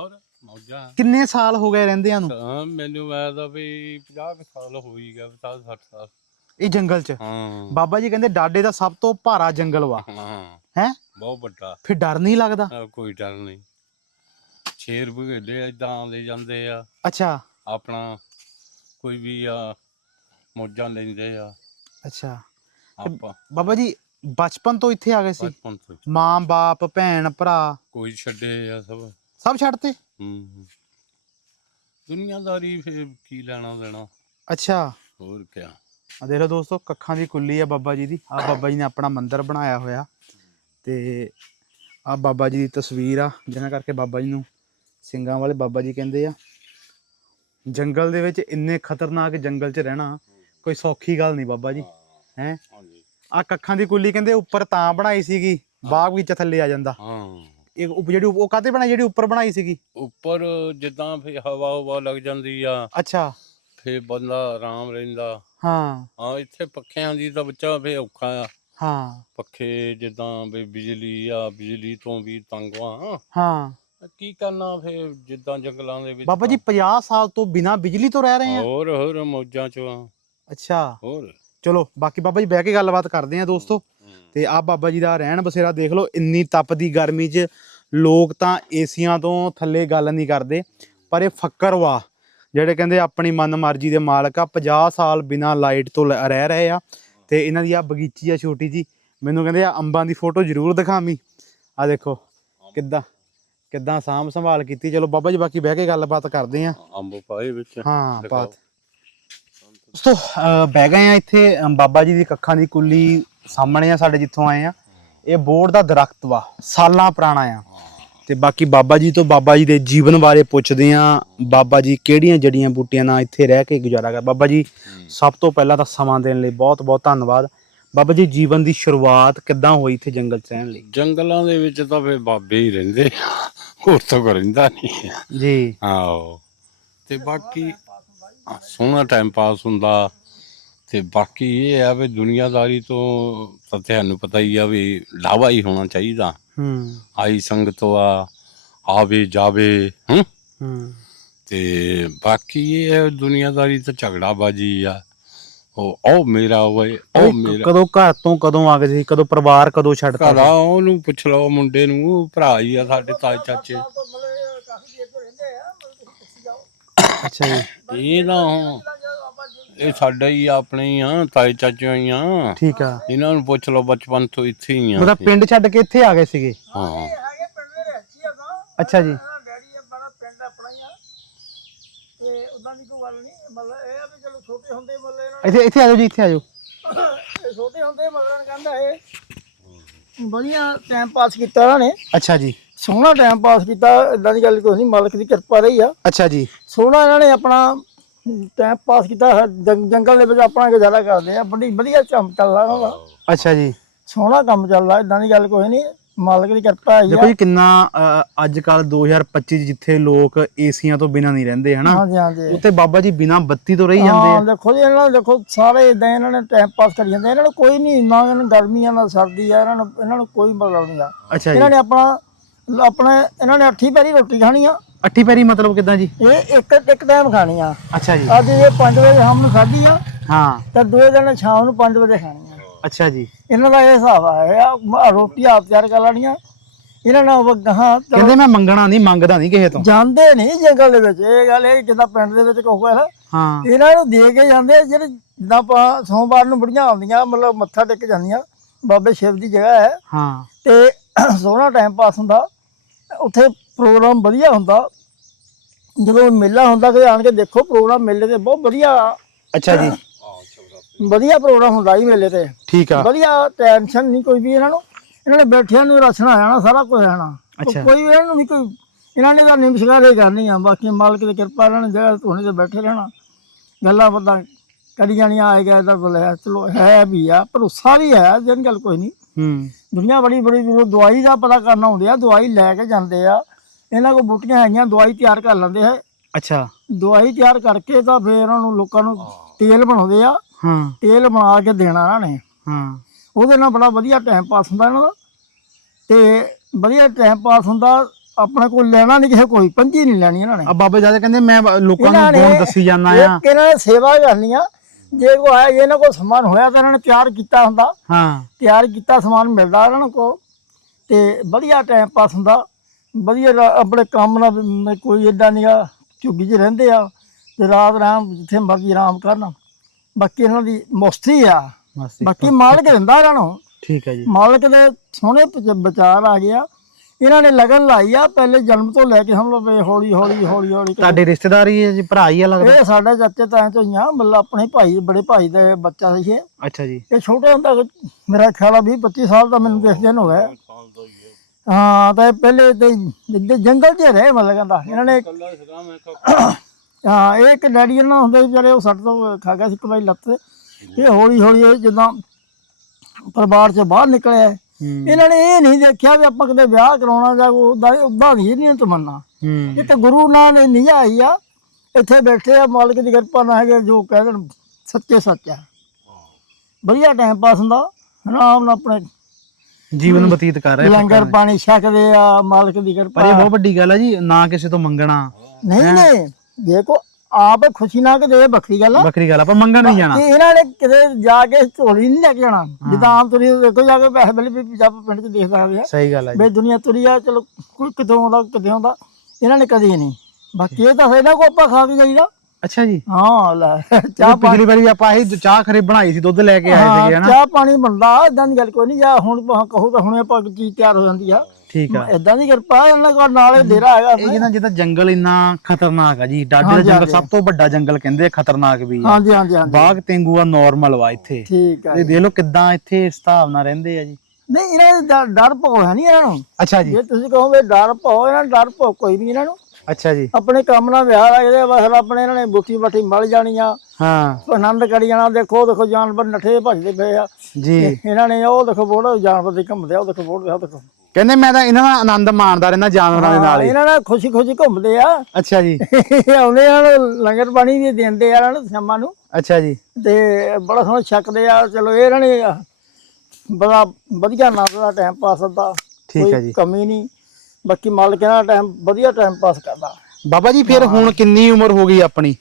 ਕਿੰਨੇ ਸਾਲ ਹੋ ਗਏ ਰਹਿੰਦਿਆਂ ਨੂੰ?
ਮੈਨੂੰ ਮੈਂ ਤਾਂ ਵੀ ਪੰਜਾਹ ਸਾਲ ਹੋ ਹੀ ਗਿਆ, ਪਚਾਸ ਸੱਠ ਸਾਲ
ਇਹ ਜੰਗਲ 'ਚ। ਬਾਬਾ ਜੀ ਕਹਿੰਦੇ ਡਾਡੇ ਦਾ ਸਭ ਤੋਂ ਭਾਰਾ ਜੰਗਲ ਵਾ। ਹੈ
ਬਹੁਤ ਵੱਡਾ।
ਫਿਰ ਡਰ ਨਹੀਂ ਲੱਗਦਾ?
ਕੋਈ ਡਰ ਨਹੀਂ। ਸ਼ੇਰ ਬਘੇਲੇ ਏਦਾਂ ਆਉਂਦੇ ਜਾਂਦੇ ਆ।
ਅੱਛਾ।
ਆਪਣਾ ਕੋਈ ਵੀ ਆ ਮੌਜਾਂ ਲੈਂਦੇ ਆ।
ਅੱਛਾ।
ਆਪਾਂ
ਬਾਬਾ ਜੀ ਬਚਪਨ ਤੋਂ ਇੱਥੇ ਆ ਗਏ ਸੀ?
ਬਚਪਨ ਤੋਂ।
ਮਾਂ ਬਾਪ, ਭੈਣ ਭਰਾ
ਕੋਈ ਛੱਡੇ ਆ? ਸਭ
ਸਭ ਛੱਡਤੇ?
ਹੂੰ। ਦੁਨੀਆਦਾਰੀ ਫਿਰ ਕੀ ਲੈਣਾ ਦੇਣਾ।
ਅੱਛਾ।
ਹੋਰ ਕਿਆ।
ਆ ਦੇਖ ਲਓ ਦੋਸਤੋ, ਕੱਖਾਂ ਦੀ ਕੁੱਲੀ ਆ ਬਾਬਾ ਜੀ ਦੀ। ਆ ਬਾਬਾ ਜੀ ਨੇ ਆਪਣਾ ਮੰਦਿਰ ਬਣਾਇਆ ਹੋਇਆ। ਤੇ ਆ ਬਾਬਾ ਜੀ ਦੀ ਤਸਵੀਰ ਆ, ਜਿਹਨਾਂ ਕਰਕੇ ਬਾਬਾ ਜੀ ਨੂੰ ਸਿੰਘਾਂ ਵਾਲੇ ਬਾਬਾ ਜੀ ਕਹਿੰਦੇ ਆ। ਜੰਗਲ ਦੇ ਵਿੱਚ ਇੰਨੇ ਖਤਰਨਾਕ ਜੰਗਲ 'ਚ ਰਹਿਣਾ ਕੋਈ ਸੌਖੀ ਗੱਲ ਨਹੀਂ ਬਾਬਾ ਜੀ। ਹੈ ਆ ਕੱਖਾਂ ਦੀ ਕੁੱਲੀ ਕਹਿੰਦੇ ਉੱਪਰ ਤਾਂ ਬਣਾਈ ਸੀਗੀ ਬਾਗ ਵਿੱਚ ਥੱਲੇ ਆ ਜਾਂਦਾ। ਇਹ ਜਿਹੜੀ ਉਹ ਕਾਹਤੇ ਬਣਾਈ, ਜਿਹੜੀ ਉੱਪਰ ਬਣਾਈ ਸੀਗੀ?
ਉੱਪਰ ਜਿੱਦਾਂ ਫਿਰ ਹਵਾ ਹਵਾ ਲੱਗ ਜਾਂਦੀ ਆ।
ਅੱਛਾ।
ਫਿਰ ਬੰਦਾ ਆਰਾਮ ਰਹਿੰਦਾ।
ਹਾਂ
ਹਾਂ। ਇੱਥੇ ਪੱਖਿਆਂ ਦੀ ਤਾਂ ਬੱਚਾ ਫਿਰ ਔਖਾ ਆ।
ਹਾਂ।
ਪੱਖੇ ਜਿੱਦਾਂ ਵੀ ਬਿਜਲੀ ਆ, ਬਿਜਲੀ ਤੋਂ ਵੀ ਤੰਗ ਆ।
ਹਾਂ।
ਕੀ ਕਰਨਾ ਫਿਰ ਜਿੱਦਾਂ ਜੰਗਲਾਂ ਦੇ ਵਿੱਚ।
ਬਾਬਾ ਜੀ ਪੰਜਾਹ ਸਾਲ ਤੋਂ ਬਿਨਾਂ ਬਿਜਲੀ ਤੋਂ ਰਹਿ ਰਹੇ ਆ?
ਹੋਰ ਹੋਰ ਮੌਜਾਂ ਚ ਆ।
ਅੱਛਾ।
ਹੋਰ।
ਚਲੋ ਬਾਕੀ ਬਾਬਾ ਜੀ ਬਹਿ ਕੇ ਗੱਲਬਾਤ ਕਰਦੇ ਆ ਦੋਸਤੋ। ਤੇ ਆ ਬਾਬਾ ਜੀ ਦਾ ਰਹਿਣ ਬਸੇਰਾ ਦੇਖ ਲਓ। ਇੰਨੀ ਤਪਦੀ ਗਰਮੀ 'ਚ ਲੋਕ ਤਾਂ ਏਸੀਆਂ ਤੋਂ ਥੱਲੇ ਗੱਲ ਨਹੀਂ ਕਰਦੇ, ਪਰ ਇਹ ਫੱਕਰ ਵਾ ਜਿਹੜੇ ਕਹਿੰਦੇ ਆਪਣੀ ਮਨ ਮਰਜ਼ੀ ਦੇ ਮਾਲਕ ਆ। ਪੰਜਾਹ ਸਾਲ ਬਿਨਾਂ ਲਾਈਟ ਤੋਂ ਲ- ਰਹਿ ਰਹੇ ਆ। ਤੇ ਇਹਨਾਂ ਦੀ ਆ ਬਗੀਚੀ ਆ ਛੋਟੀ ਜੀ। ਮੈਨੂੰ ਕਹਿੰਦੇ ਆ ਅੰਬਾਂ ਦੀ ਫੋਟੋ ਜ਼ਰੂਰ ਦਿਖਾਵੀਂ। ਆ ਦੇਖੋ ਕਿੱਦਾਂ ਕਿੱਦਾਂ ਸਾਂਭ ਸੰਭਾਲ ਕੀਤੀ। ਚਲੋ ਬਾਬਾ ਜੀ ਬਾਕੀ ਬਹਿ ਕੇ ਗੱਲਬਾਤ ਕਰਦੇ ਆ।
ਅੰਬ ਪਾਏ ਵਿੱਚ
ਹਾਂ
ਦਿਖਾਓ।
ਬਾਤ ਦੋਸਤੋ ਅਹ ਬਹਿ ਗਏ ਆ ਇੱਥੇ। ਅਮ ਬਾਬਾ ਜੀ ਦੀ ਕੱਖਾਂ ਦੀ ਕੁੱਲੀ ਸਾਹਮਣੇ ਆ ਸਾਡੇ ਜਿੱਥੋਂ ਆਏ ਆ। ਇਹ ਬੋਹੜ ਦਾ ਦਰਖਤ ਵਾ, ਸਾਲਾਂ ਪੁਰਾਣਾ ਆ। ਤੇ ਬਾਕੀ ਬਾਬਾ ਜੀ ਤੋਂ ਬਾਬਾ ਜੀ ਦੇ ਜੀਵਨ ਬਾਰੇ ਪੁੱਛਦੇ ਆ। ਬਾਬਾ ਜੀ ਕਿਹੜੀਆਂ ਜੜੀਆਂ ਬੂਟੀਆਂ ਨਾਲ ਇੱਥੇ ਰਹਿ ਕੇ ਗੁਜ਼ਾਰਾ ਕਰ। ਬਾਬਾ ਜੀ ਸਭ ਤੋਂ ਪਹਿਲਾਂ ਤਾਂ ਸਮਾਂ ਦੇਣ ਲਈ ਬਹੁਤ ਬਹੁਤ ਧੰਨਵਾਦ। ਬਾਬਾ ਜੀ ਜੀਵਨ ਦੀ ਸ਼ੁਰੂਆਤ ਕਿੱਦਾਂ ਹੋਈ ਇੱਥੇ ਜੰਗਲ 'ਚ ਰਹਿਣ ਲਈ?
ਜੰਗਲਾਂ ਦੇ ਵਿੱਚ ਤਾਂ ਫੇ ਬਾਬੇ ਹੀ ਰਹਿੰਦੇ, ਹੋਰ ਤਾਂ ਕੋਈ ਰਹਿੰਦਾ ਨਹੀਂ
ਜੀ।
ਆਹੋ ਤੇ ਬਾਕੀ ਸੋਹਣਾ ਟਾਈਮ ਪਾਸ ਹੁੰਦਾ। ਤੇ ਬਾਕੀ ਇਹ ਆ ਵੀ ਦੁਨੀਆਦਾਰੀ ਤੋਂ ਤਾਂ ਤੁਹਾਨੂੰ ਪਤਾ ਹੀ ਆ ਵੀ ਲਾਵਾ ਹੀ ਹੋਣਾ ਚਾਹੀਦਾ।
ਹੂੰ
ਆਈ ਸੰਗਤ ਆ ਆਵੇ ਜਾਵੇ ਹੂੰ
ਹੂੰ
ਤੇ ਬਾਕੀ ਇਹ ਹੈ ਦੁਨੀਆਦਾਰੀ ਤਾਂ ਝਗੜਾਬਾਜੀ ਆ। ਉਹ ਉਹ ਮੇਰਾ ਓਏ ਉਹ ਮੇਰਾ।
ਕਦੋਂ ਘਰ ਤੋਂ ਕਦੋਂ ਆ ਗਏ ਸੀ? ਕਦੋਂ ਪਰਿਵਾਰ ਕਦੋਂ ਛੱਡਤਾ
ਘਰ ਆ ਉਹਨੂੰ ਪੁੱਛ ਲਓ ਮੁੰਡੇ ਨੂੰ, ਭਰਾ ਹੀ ਆ ਸਾਡੇ ਤਾਏ ਚਾਚੇ।
ਅੱਛਾ ਜੀ।
ਇਹ ਨਾ ਹੁਣ ਇਹ ਸਾਡਾ ਹੀ ਆ, ਆਪਣੇ ਹੀ ਆ, ਤਾਏ ਚਾਚੇ ਹੀ ਆ।
ਠੀਕ ਆ।
ਇਹਨਾਂ ਨੂੰ ਪੁੱਛ ਲਓ ਬਚਪਨ ਤੋਂ ਇੱਥੇ ਹੀ ਆ।
ਮਤਲਬ ਪਿੰਡ ਛੱਡ ਕੇ ਇੱਥੇ ਆ ਗਏ ਸੀਗੇ?
ਹਾਂ
ਅੱਛਾ ਜੀ। ਇੱਥੇ ਇੱਥੇ ਆ ਜਾਓ ਜੀ, ਇੱਥੇ ਆ ਜਾਓ।
ਛੋਟੇ ਹੁੰਦੇ ਮਤਲਬ ਕਹਿੰਦਾ ਇਹ ਵਧੀਆ ਟਾਈਮ ਪਾਸ ਕੀਤਾ ਇਹਨਾਂ ਨੇ।
ਅੱਛਾ ਜੀ।
ਸੋਹਣਾ ਟਾਈਮ ਪਾਸ ਕੀਤਾ, ਇਦਾਂ ਦੀ ਗੱਲ ਕੋਈ ਨਹੀਂ, ਮਾਲਕ ਦੀ ਕਿਰਪਾ ਰਹੀ ਆ।
ਅੱਛਾ ਜੀ।
ਸੋਹਣਾ ਇਹਨਾਂ ਨੇ ਆਪਣਾ ਟਾਈਮ ਪਾਸ ਕੀਤਾ। ਜੰਗ- ਜੰਗਲ ਦੇ ਵਿੱਚ ਆਪਣਾ ਗੁਜ਼ਾਰਾ ਕਰਦੇ ਆ। ਬੜੀ ਵਧੀਆ ਕੰਮ ਚੱਲਦਾ ਇਹਨਾਂ ਦਾ।
ਅੱਛਾ ਜੀ।
ਸੋਹਣਾ ਕੰਮ ਚੱਲਦਾ, ਇਦਾਂ ਦੀ ਗੱਲ ਕੋਈ ਨਹੀਂ, ਮਾਲਕ ਦੀ ਕਿਰਪਾ ਹੈਗੀ
ਦੇਖੋ
ਆ।
ਜੀ ਕਿੰਨਾ ਅ, ਅੱਜ ਕੱਲ ਦੋ ਹਜ਼ਾਰ ਪੱਚੀ 'ਚ ਜਿੱਥੇ ਲੋਕ ਏਸੀਆਂ ਤੋਂ ਬਿਨਾਂ ਨਹੀਂ ਰਹਿੰਦੇ ਹਨਾ,
ਹਾਂਜੀ ਹਾਂਜੀ।
ਉੱਥੇ ਬਾਬਾ ਜੀ ਬਿਨਾਂ ਬੱਤੀ ਤੋਂ ਰਹੀ ਜਾਂਦੇ
ਹਾਂ
ਆ।
ਦੇਖੋ ਜੀ ਇਹਨਾਂ ਨੂੰ ਦੇਖੋ ਸਾਰੇ ਇਦਾਂ ਇਹਨਾਂ ਨੇ ਟਾਈਮ ਪਾਸ ਕਰੀ ਜਾਂਦੇ। ਇਹਨਾਂ ਨੂੰ ਕੋਈ ਨਹੀਂ, ਨਾ ਇਹਨਾਂ ਨੂੰ ਗਰਮੀ ਆ ਨਾ ਸਰਦੀ ਆ, ਇਹਨਾਂ ਨੂੰ ਇਹਨਾਂ ਨੂੰ ਕੋਈ ਮਤਲਬ ਨਹੀਂ ਆ।
ਅੱਛਾ ਜੀ।
ਇਹਨਾਂ ਨੇ ਆਪਣਾ ਆਪਣੇ ਇਹਨਾਂ ਨੇ ਅੱਠੀ ਪੈਰੀ ਰੋਟੀ ਖਾਣੀ ਆ।
ਅੱਠੀ ਪੈਰੀ ਮਤਲਬ ਕਿਦਾਂ ਜੀ?
ਇਹ ਇੱਕ ਇੱਕ ਟਾਈਮ ਖਾਣੀ ਆ।
ਅੱਛਾ ਜੀ।
ਅੱਜ ਇਹ ਪੰਜ ਵਜੇ ਸ਼ਾਮ ਨੂੰ ਖਾਧੀ ਆ
ਹਾਂ।
ਤੇ ਦੂਏ ਦਿਨ ਸ਼ਾਮ ਨੂੰ ਪੰਜ ਵਜੇ ਖਾਣੀ ਆ।
ਅੱਛਾ ਜੀ।
ਇਹਨਾਂ ਦਾ ਇਹ ਹਿਸਾਬ ਆ। ਇਹ ਆ ਰੋਟੀ ਆਪ ਤਿਆਰ ਕਰ ਲੈਣੀਆਂ ਇਹਨਾਂ ਨਾਲ। ਉਹ ਗਾਹਾਂ ਚਲੋ
ਕਹਿੰਦੇ ਮੈਂ ਮੰਗਣਾ ਨਹੀਂ, ਮੰਗਦਾ ਨਹੀਂ ਕਿਸੇ ਤੋਂ।
ਜਾਂਦੇ ਨਹੀਂ ਜੰਗਲ ਦੇ ਵਿੱਚ। ਇਹ ਗੱਲ ਇਹ ਜਿੱਦਾਂ ਪਿੰਡ ਦੇ ਵਿੱਚ ਕਹੋ ਹੈ
ਹਾਂ।
ਇਹਨਾਂ ਨੂੰ ਦੇ ਕੇ ਜਾਂਦੇ ਆ। ਜਿਹੜੇ ਜਿੱਦਾਂ ਆਪਾਂ ਸੋਮਵਾਰ ਨੂੰ ਬੁੜੀਆਂ ਆਉਂਦੀਆਂ ਮਤਲਬ ਮੱਥਾ ਟੇਕ ਜਾਂਦੀਆਂ, ਬਾਬੇ ਸ਼ਿਵ ਦੀ ਜਗ੍ਹਾ ਹੈ।
ਹਾਂ।
ਤੇ ਸੋਹਣਾ ਟਾਈਮ ਪਾਸ ਹੁੰਦਾ ਉੱਥੇ, ਪ੍ਰੋਗਰਾਮ ਵਧੀਆ ਹੁੰਦਾ। ਜਦੋਂ ਮੇਲਾ ਹੁੰਦਾ ਕਿ ਆਣ ਕੇ ਦੇਖੋ ਪ੍ਰੋਗਰਾਮ ਮੇਲੇ ਤੇ ਬਹੁਤ ਵਧੀਆ।
ਅੱਛਾ ਜੀ।
ਵਧੀਆ ਪ੍ਰੋਗਰਾਮ ਹੁੰਦਾ ਜੀ ਮੇਲੇ ਤੇ।
ਠੀਕ ਆ।
ਵਧੀਆ, ਟੈਨਸ਼ਨ ਨਹੀਂ ਕੋਈ ਵੀ ਇਹਨਾਂ ਨੂੰ। ਇਹਨਾਂ ਨੇ ਬੈਠਿਆਂ ਨੂੰ ਰਸਣਾ ਜਾਣਾ, ਸਾਰਾ ਕੁਝ ਰਹਿਣਾ।
ਅੱਛਾ।
ਕੋਈ ਇਹਨਾਂ ਨੂੰ ਨਹੀਂ ਕੋਈ, ਇਹਨਾਂ ਨੇ ਤਾਂ ਨਿਮਸ਼ਕਾਰੇ ਕਰਨੀ ਆ। ਬਾਕੀ ਮਾਲਕ ਦੀ ਕਿਰਪਾ, ਇਹਨਾਂ ਨੇ ਜਗ੍ਹਾ ਧੋਣੇ ਤੇ ਬੈਠੇ ਰਹਿਣਾ, ਗੱਲਾਂ ਬਾਤਾਂ ਕਰੀ ਜਾਣੀਆਂ। ਆਏਗਾ ਇਹਦਾ ਬੋਲਿਆ ਚਲੋ ਹੈ ਵੀ ਆ, ਭਰੋਸਾ ਵੀ ਹੈ, ਜਿਹਨ ਗੱਲ ਕੋਈ ਨਹੀਂ।
ਹੂੰ।
ਦੁਨੀਆ ਬੜੀ ਬੜੀ ਦੂਰੋਂ ਦਵਾਈ ਦਾ ਪਤਾ ਕਰਨ ਆਉਂਦੇ ਆ, ਦਵਾਈ ਲੈ ਕੇ ਜਾਂਦੇ ਆ। ਇਹਨਾਂ ਕੋਲ ਬੂਟੀਆਂ ਹੈਗੀਆਂ, ਦਵਾਈ ਤਿਆਰ ਕਰ ਲੈਂਦੇ ਹੈ।
ਅੱਛਾ।
ਦਵਾਈ ਤਿਆਰ ਕਰਕੇ ਤਾਂ ਫਿਰ ਇਹਨਾਂ ਨੂੰ ਲੋਕਾਂ ਨੂੰ ਤੇਲ ਬਣਾਉਂਦੇ ਆ।
ਹਾਂ।
ਤੇਲ ਬਣਾ ਕੇ ਦੇਣਾ ਇਹਨਾਂ ਨੇ।
ਹਾਂ।
ਉਹਦੇ ਨਾਲ ਬੜਾ ਵਧੀਆ ਟਾਈਮ ਪਾਸ ਹੁੰਦਾ ਇਹਨਾਂ ਦਾ। ਤੇ ਵਧੀਆ ਟਾਈਮ ਪਾਸ ਹੁੰਦਾ। ਆਪਣੇ ਕੋਲ ਲੈਣਾ ਨਹੀਂ ਕਿਸੇ ਕੋਈ, ਪੰਜੀ ਨਹੀਂ ਲੈਣੀ ਇਹਨਾਂ ਨੇ।
ਆ ਬਾਬਾ ਜੀ ਕਹਿੰਦੇ ਮੈਂ ਲੋਕਾਂ ਨੂੰ
ਇਹਨਾਂ ਨੇ
ਗੁਣ ਦੱਸੀ ਜਾਂਦਾ ਆ।
ਇੱਕ ਇਹਨਾਂ ਨੇ ਸੇਵਾ ਕਰਨੀ ਆ। ਜੇ ਕੋ ਆਇਆ ਇਹਨਾਂ ਕੋਲ ਸਮਾਨ ਹੋਇਆ ਤਾਂ ਇਹਨਾਂ ਨੇ ਤਿਆਰ ਕੀਤਾ ਹੁੰਦਾ।
ਹਾਂ।
ਤਿਆਰ ਕੀਤਾ ਸਮਾਨ ਮਿਲਦਾ ਇਹਨਾਂ ਕੋਲ ਤੇ ਵਧੀਆ ਟਾਈਮ ਪਾਸ ਹੁੰਦਾ। ਵਧੀਆ ਰਾ- ਆਪਣੇ ਕੰਮ ਨਾਲ ਵੀ ਕੋਈ ਏਦਾਂ ਨਹੀਂ ਆ, ਝੁੱਗੀ 'ਚ ਰਹਿੰਦੇ ਆ ਤੇ ਰਾਤ ਆਰਾਮ ਜਿੱਥੇ ਮਰਜ਼ੀ ਆਰਾਮ ਕਰਨ। ਬਾਕੀ ਇਹਨਾਂ ਦੀ ਮੁਸਤੀ ਆ।
ਬਸ।
ਬਾਕੀ ਮਾਲਕ ਦਿੰਦਾ ਇਹਨਾਂ ਨੂੰ।
ਠੀਕ ਹੈ ਜੀ।
ਮਾਲਕ ਦੇ ਸੋਹਣੇ ਵਿਚ- ਵਿਚਾਰ ਆ ਗਿਆ। ਇਹਨਾਂ ਨੇ ਲਗਨ ਲਾਈ ਆ ਪਹਿਲੇ ਜਨਮ ਤੋਂ ਲੈ ਕੇ ਸਮਝ ਲਓ ਹੌਲੀ ਹੌਲੀ ਹੌਲੀ ਹੌਲੀ।
ਤੁਹਾਡੇ ਰਿਸ਼ਤੇਦਾਰ ਹੀ ਹੈ ਜੀ, ਭਰਾ ਹੀ ਆ ਲੱਗਦਾ?
ਇਹ ਸਾਡੇ ਚਾਚੇ ਤਾਏ ਤੋਂ ਹੀ ਆ, ਮਤਲਬ ਆਪਣੇ ਭਾਈ, ਬੜੇ ਭਾਈ ਦਾ ਬੱਚਾ ਸੀ ਇਹ।
ਅੱਛਾ ਜੀ।
ਇਹ ਛੋਟੇ ਹੁੰਦਾ ਮੇਰਾ ਖਿਆਲ ਆ ਵੀਹ ਪੱਚੀ ਸਾਲ ਦਾ ਮੈਨੂੰ ਦੇਖਦੇ ਨੂੰ ਹੋ ਗਿਆ। ਹਾਂ ਤਾਂ ਇਹ ਪਹਿਲੇ ਤੇ ਜ- ਜੰਗਲ 'ਚ ਰਹੇ ਮਤਲਬ ਕਹਿੰਦਾ ਇਹਨਾਂ ਨੇ। ਹਾਂ। ਇਹ ਇੱਕ ਡੈਡੀ ਇਹਨਾਂ ਹੁੰਦੇ ਵਿਚਾਰੇ, ਉਹ ਸੱਟ ਤੋਂ ਖਾ ਗਿਆ ਸੀ ਇੱਕ ਵਾਰੀ ਲੱਤ ਤੇ। ਇਹ ਹੌਲੀ ਹੌਲੀ ਇਹ ਜਿੱਦਾਂ ਪਰਿਵਾਰ 'ਚ ਬਾਹਰ ਨਿਕਲਿਆ। ਇਹਨਾਂ ਨੇ ਇਹ ਨਹੀਂ ਦੇਖਿਆ ਵੀ ਆਪਾਂ ਕਿਤੇ ਵਿਆਹ ਕਰਾਉਣਾ ਜਾਂ ਉਦਾਂ ਉਦਾਂ ਨਹੀਂ ਇਹਦੀਆਂ ਤਮੰਨਾ।
ਹੂੰ।
ਇੱਕ ਗੁਰੂ ਨਾਲ ਨੇ ਨਹੀਂ ਆਈ ਆ। ਇੱਥੇ ਬੈਠੇ ਆ, ਮਾਲਕ ਦੀ ਕਿਰਪਾ ਨਾਲ ਹੈਗੇ, ਜੋ ਕਹਿ ਦੇਣ ਸੱਚੇ ਸੱਚ ਆ। ਵਧੀਆ ਟਾਈਮ ਪਾਸ ਹੁੰਦਾ, ਆਰਾਮ ਨਾਲ ਆਪਣੇ
ਜੀਵਨ ਬਤੀਤ ਕਰ ਰਹੇ।
ਲੰਗਰ ਪਾਣੀ ਛਕਦੇ ਆ, ਮਾਲਕ ਦੀ ਕਿਰਪਾ।
ਪਰ ਇਹ ਬਹੁਤ ਵੱਡੀ ਗੱਲ ਹੈ ਜੀ, ਨਾ ਕਿਸੇ ਤੋਂ ਮੰਗਣਾ।
ਨਹੀਂ ਨਹੀਂ ਦੇਖੋ ਆਪ ਖੁਸ਼ੀ ਨਾਲ ਕਿ ਜੇ ਵੱਖਰੀ ਗੱਲ ਆ,
ਵੱਖਰੀ ਗੱਲ ਆ, ਆਪਾਂ ਮੰਗਣ ਨਹੀਂ ਜਾਣਾ।
ਤੇ ਇਹਨਾਂ ਨੇ ਕਿਤੇ ਜਾ ਕੇ ਝੋਲੀ ਨਹੀਂ ਲੈ ਕੇ ਜਾਣਾ, ਜਿੱਦਾਂ ਆਮ ਤੁਰੀ ਦੇਖੋ ਜਾ ਕੇ ਪੈਸੇ ਮਿਲੇ ਵੀ ਪੰਜਾਬ ਪਿੰਡ 'ਚ ਦੇਖਦਾ ਹੋਵੇ
ਸਹੀ ਗੱਲ ਹੈ
ਵੀ ਦੁਨੀਆ ਤੁਰੀ ਆ, ਚਲੋ ਕੋਈ ਕਿਤੋਂ ਆਉਂਦਾ ਕਿਤੇ ਆਉਂਦਾ, ਇਹਨਾਂ ਨੇ ਕਦੇ ਨਹੀਂ। ਬਾਕੀ ਇਹ ਤਾਂ ਇਹਨਾਂ ਕੋ ਆਪਾਂ ਖਾ ਕੇ ਜਾਈਦਾ।
ਅੱਛਾ ਜੀ,
ਹਾਂ ਲੈ ਚਾਹ
ਚਾਹ ਪਿਛਲੀ ਵਾਰੀ ਆਪਾਂ ਇਹ ਚਾਹ ਖਰੇ ਬਣਾਈ ਸੀ, ਦੁੱਧ ਲੈ ਕੇ ਆਏ
ਹਾਂ
ਸੀਗੇ ਹਨਾ।
ਚਾਹ ਪਾਣੀ ਬਣਦਾ, ਏਦਾਂ ਦੀ ਗੱਲ ਕੋਈ ਨਹੀਂ। ਜਾਂ ਹੁਣ ਭਾਵੇਂ ਕਹੋ ਤਾਂ ਹੁਣੇ ਆਪਾਂ ਚੀਜ਼ ਤਿਆਰ ਹੋ ਜਾਂਦੀ ਆ,
ਠੀਕ ਆ।
ਏਦਾਂ ਦੀ ਕਿਰਪਾ ਇਹਨਾਂ ਕੋਲ, ਨਾਲੇ ਡੇਰਾ ਹੈਗਾ
ਇਹ ਜਿਹਦਾ ਜਿਹਦਾ ਜੰਗਲ ਇੰਨਾ ਖਤਰਨਾਕ ਆ ਜੀ, ਡਾਡੇ ਦਾ ਜੰਗਲ ਸਭ ਤੋਂ ਵੱਡਾ ਜੰਗਲ ਕਹਿੰਦੇ ਆ, ਖਤਰਨਾਕ ਵੀ ਆ।
ਹਾਂਜੀ ਹਾਂਜੀ ਹਾਂਜੀ
ਬਾਗ ਤੇਂਗੂਆ ਨਾਰਮਲ ਵਾ ਇੱਥੇ।
ਠੀਕ ਆ।
ਤੇ ਦੇਖ ਲਓ ਕਿੱਦਾਂ ਇੱਥੇ ਇਸ ਹਿਸਾਬ ਨਾਲ ਰਹਿੰਦੇ ਆ ਜੀ।
ਨਹੀਂ ਇਹਨਾਂ ਦਾ ਡਰ ਭੋ ਹੈ ਨਹੀਂ ਇਹਨਾਂ ਨੂੰ।
ਅੱਛਾ ਜੀ,
ਜੇ ਤੁਸੀਂ ਕਹੋਗੇ ਡਰ ਭੋ, ਇਹਨਾਂ ਨੂੰ ਡਰ ਭੋ ਕੋਈ ਨਹੀਂ ਇਹਨਾਂ ਨੂੰ।
ਅੱਛਾ ਜੀ,
ਆਪਣੇ ਕੰਮ ਨਾਲ ਵਿਆਹ ਆ, ਇਹਦੇ ਬਸ ਆਪਣੇ ਇਹਨਾਂ ਨੇ ਬੁੱਠੀ ਬੱਠੀ ਮਲ ਜਾਣੀ ਆ,
ਹਾਂ
ਆਨੰਦ ਕਰੀ ਜਾਣਾ। ਦੇਖੋ ਦੇਖੋ ਜਾਨਵਰ ਨੱਠੇ ਭੱਜਦੇ ਪਏ ਆ
ਜੀ।
ਇਹਨਾਂ ਨੇ, ਉਹ ਦੇਖੋ ਬੋੜ ਜਾਨਵਰ ਦੇ ਘੁੰਮਦੇ ਆ, ਉਹ ਦੇਖੋ ਬੋੜ ਦੇਖੋ।
ਕਹਿੰਦੇ ਮੈਂ ਤਾਂ ਇਹਨਾਂ ਦਾ ਆਨੰਦ ਮਾਣਦਾ ਰਹਿੰਦਾ ਜਾਨਵਰਾਂ ਦੇ ਨਾਲ ਹੀ।
ਇਹਨਾਂ ਨਾਲ ਖੁਸ਼ੀ ਖੁਸ਼ੀ ਘੁੰਮਦੇ ਆ।
ਅੱਛਾ ਜੀ,
ਆਉਂਦੇ ਆ, ਲੰਗਰ ਪਾਣੀ ਵੀ ਦਿੰਦੇ ਆ ਇਹਨਾਂ ਨੂੰ ਸ਼ਾਮਾਂ ਨੂੰ,
ਅੱਛਾ ਜੀ,
ਤੇ ਬੜਾ ਸੋਹਣਾ ਛਕਦੇ ਆ। ਚਲੋ ਇਹਨਾਂ ਨੇ ਬੜਾ ਵਧੀਆ ਆਨੰਦ ਦਾ ਟਾਈਮ ਪਾਸ ਹੁੰਦਾ,
ਠੀਕ ਹੈ ਜੀ।
ਕਮੀ ਨਹੀਂ। ਬਾਕੀ ਮਾਲਕ ਇਹਨਾਂ ਦਾ ਟਾਈਮ ਵਧੀਆ ਟਾਈਮ ਪਾਸ ਕਰਦਾ।
ਬਾਬਾ ਜੀ ਫਿਰ ਹੁਣ ਕਿੰਨੀ ਉਮਰ ਹੋ ਗਈ ਆਪਣੀ?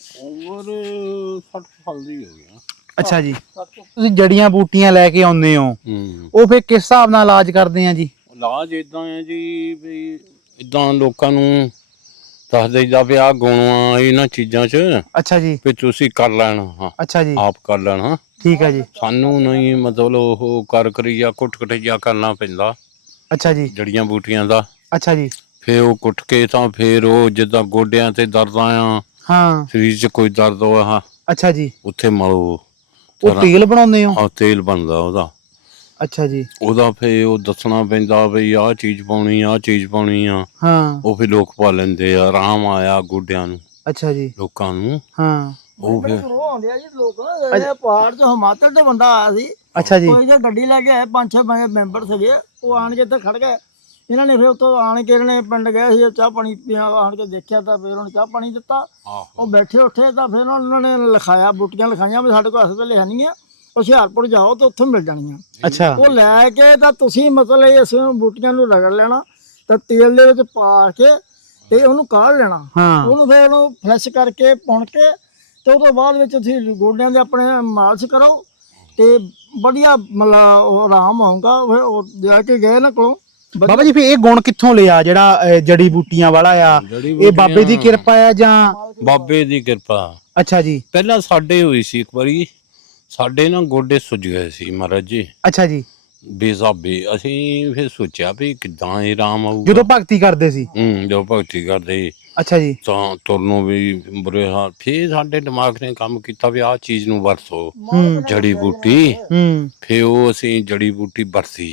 ਉਮਰ ਸੱਠ ਸਾਲ ਦੀ ਹੋ ਗਿਆ।
ਅੱਛਾ ਜੀ, ਤੁਸੀਂ ਜੜੀਆਂ ਬੂਟੀਆਂ ਲੈ ਕੇ ਆਉਂਦੇ ਹੋ,
ਹੂੰ,
ਉਹ ਫਿਰ ਕਿਸ ਹਿਸਾਬ ਨਾਲ ਇਲਾਜ ਕਰਦੇ ਆ ਜੀ?
ਇਲਾਜ ਇਦਾਂ ਹੈ ਜੀ ਵੀ ਇਦਾਂ ਲੋਕਾਂ ਨੂੰ ਦੱਸ ਦਈਦਾ ਵੀ ਆਹ ਗੁਣ ਆ ਇਹਨਾਂ ਚੀਜ਼ਾਂ 'ਚ,
ਅੱਛਾ ਜੀ,
ਵੀ ਤੁਸੀਂ ਕਰ ਲੈਣਾ। ਹਾਂ,
ਅੱਛਾ ਜੀ,
ਆਪ ਕਰ ਲੈਣਾ।
ਠੀਕ ਹੈ ਜੀ,
ਸਾਨੂੰ ਨਹੀਂ ਮਤਲਬ ਉਹ ਕਰ ਕਰੀਆ ਕੁੱਟ ਕਟਈਆ ਕਰਨਾ ਪੈਂਦਾ
ਅੱਛਾ ਜੀ,
ਜੜੀਆਂ ਬੂਟੀਆਂ ਦਾ।
ਅੱਛਾ ਜੀ,
ਫੇਰ ਉਹ ਕੁੱਟ ਕੇ ਤਾਂ ਫੇਰ ਉਹ ਜਿੱਦਾਂ ਗੋਡਿਆਂ ਤੇ ਦਰਦਾਂ ਆ,
ਹਾਂ,
ਸਰੀਰ 'ਚ ਕੋਈ ਦਰਦ ਹੋਇਆ,
ਅੱਛਾ ਜੀ,
ਉੱਥੇ ਮਲੋ।
ਉਹ ਤੇਲ ਬਣਾਉਂਦੇ ਹੋ?
ਆਹ ਤੇਲ ਬਣਦਾ ਉਹਦਾ।
ਅੱਛਾ ਜੀ,
ਉਹਦਾ ਫੇਰ ਉਹ ਦੱਸਣਾ ਪੈਂਦਾ ਬਈ ਆਹ ਚੀਜ਼ ਪਾਉਣੀ, ਆਹ ਚੀਜ਼ ਪਾਉਣੀ ਆ।
ਹਾਂ,
ਉਹ ਫੇਰ ਲੋਕ ਪਾ ਲੈਂਦੇ ਆ, ਆਰਾਮ ਆਇਆ ਗੋਡਿਆਂ ਨੂੰ
ਅੱਛਾ ਜੀ,
ਲੋਕਾਂ ਨੂੰ।
ਹਾਂ,
ਉਹ ਫੇਰ
ਉਹ ਆਉਂਦੇ ਆ ਜੀ ਲੋਕ, ਇਹ ਪਹਾੜ ਤੋਂ ਹਿਮਾਚਲ ਤੋਂ ਬੰਦਾ ਆਇਆ ਸੀ,
ਅੱਛਾ ਜੀ,
ਕੋਈ ਜੇ ਗੱਡੀ ਲੈ ਕੇ ਆਏ, ਪੰਜ ਛੇ ਪੰਜ ਮੈਂਬਰ ਸੀਗੇ, ਉਹ ਆਣ ਕੇ ਇੱਥੇ ਖੜ ਗਏ। ਇਹਨਾਂ ਨੇ ਫਿਰ ਉੱਥੋਂ ਆਣ ਕੇ ਇਹਨਾਂ ਨੇ ਪਿੰਡ ਗਏ ਸੀ, ਚਾਹ ਪਾਣੀ ਪੀਆ, ਆਣ ਕੇ ਦੇਖਿਆ ਤਾਂ ਫਿਰ ਉਹਨਾਂ ਨੇ ਚਾਹ ਪਾਣੀ ਦਿੱਤਾ। ਉਹ ਬੈਠੇ ਉੱਠੇ ਤਾਂ ਫਿਰ ਉਹਨਾਂ ਨੇ ਲਿਖਾਇਆ, ਬੂਟੀਆਂ ਲਿਖਾਈਆਂ ਵੀ ਸਾਡੇ ਕੋਲ ਇਸ ਵੇਲੇ ਹੈ ਨਹੀਂ ਆ, ਹੁਸ਼ਿਆਰਪੁਰ ਜਾਓ ਤੇ ਉੱਥੇ ਮਿਲ ਜਾਣੀਆਂ।
ਅੱਛਾ,
ਉਹ ਲੈ ਕੇ ਤਾਂ ਤੁਸੀਂ ਮਤਲਬ ਇਹ ਅਸੀਂ ਬੂਟੀਆਂ ਨੂੰ ਰਗੜ ਲੈਣਾ, ਤੇ ਤੇਲ ਦੇ ਵਿੱਚ ਪਾ ਕੇ ਤੇ ਉਹਨੂੰ ਕਾੜ ਲੈਣਾ।
ਹਾਂ,
ਉਹਨੂੰ ਫਿਰ ਉਹਨੂੰ ਫਰੈਸ਼ ਕਰਕੇ ਪੁਣ ਕੇ, ਤੇ ਉਹ ਤੋਂ ਬਾਅਦ ਵਿੱਚ ਤੁਸੀਂ ਗੋਡਿਆਂ ਦੇ ਆਪਣੇ ਮਾਲਸ਼ ਕਰੋ, ਤੇ ਵਧੀਆ ਮਤਲਬ ਉਹ ਆਰਾਮ ਆਊਗਾ। ਫਿਰ ਉਹ ਜਾ ਕੇ ਗਏ ਨਾ ਕੋਲੋਂ।
ਬਾਬਾ ਜੀ ਫਿਰ ਇਹ ਗੁਣ ਕਿੱਥੋਂ ਲਿਆ ਜਿਹੜਾ ਅਹ, ਜੜੀ ਬੂਟੀਆਂ ਵਾਲਾ ਆ? ਇਹ ਬਾਬੇ ਦੀ ਕਿਰਪਾ ਆ ਜਾਂ?
ਬਾਬੇ ਦੀ ਕਿਰਪਾ।
ਅੱਛਾ ਜੀ,
ਪਹਿਲਾਂ ਸਾਡੇ ਹੋਈ ਸੀ ਇੱਕ ਵਾਰੀ, ਸਾਡੇ ਨਾ ਗੋਡੇ ਸੁੱਜ ਗਏ ਸੀ ਮਹਾਰਾਜ ਜੀ,
ਅੱਛਾ ਜੀ,
ਬੇਸਾਬੇ। ਅਸੀਂ ਫਿਰ ਸੋਚਿਆ ਵੀ ਕਿੱਦਾਂ ਇਹ ਆਰਾਮ ਆਊਗਾ।
ਜਦੋਂ ਭਗਤੀ ਕਰਦੇ ਸੀ?
ਹੂੰ, ਜਦੋਂ ਭਗਤੀ ਕਰਦੇ
ਅੱਛਾ ਜੀ,
ਤਾਂ ਤੁਰਨੋਂ ਵੀ ਬੁਰੇ ਹਾਲ। ਫਿਰ ਸਾਡੇ ਦਿਮਾਗ ਨੇ ਕੰਮ ਕੀਤਾ ਵੀ ਆਹ ਚੀਜ਼ ਨੂੰ ਵਰਤੋ,
ਹੂੰ,
ਜੜੀ ਬੂਟੀ।
ਹੂੰ,
ਫਿਰ ਉਹ ਅਸੀਂ ਜੜੀ ਬੂਟੀ ਵਰਤੀ,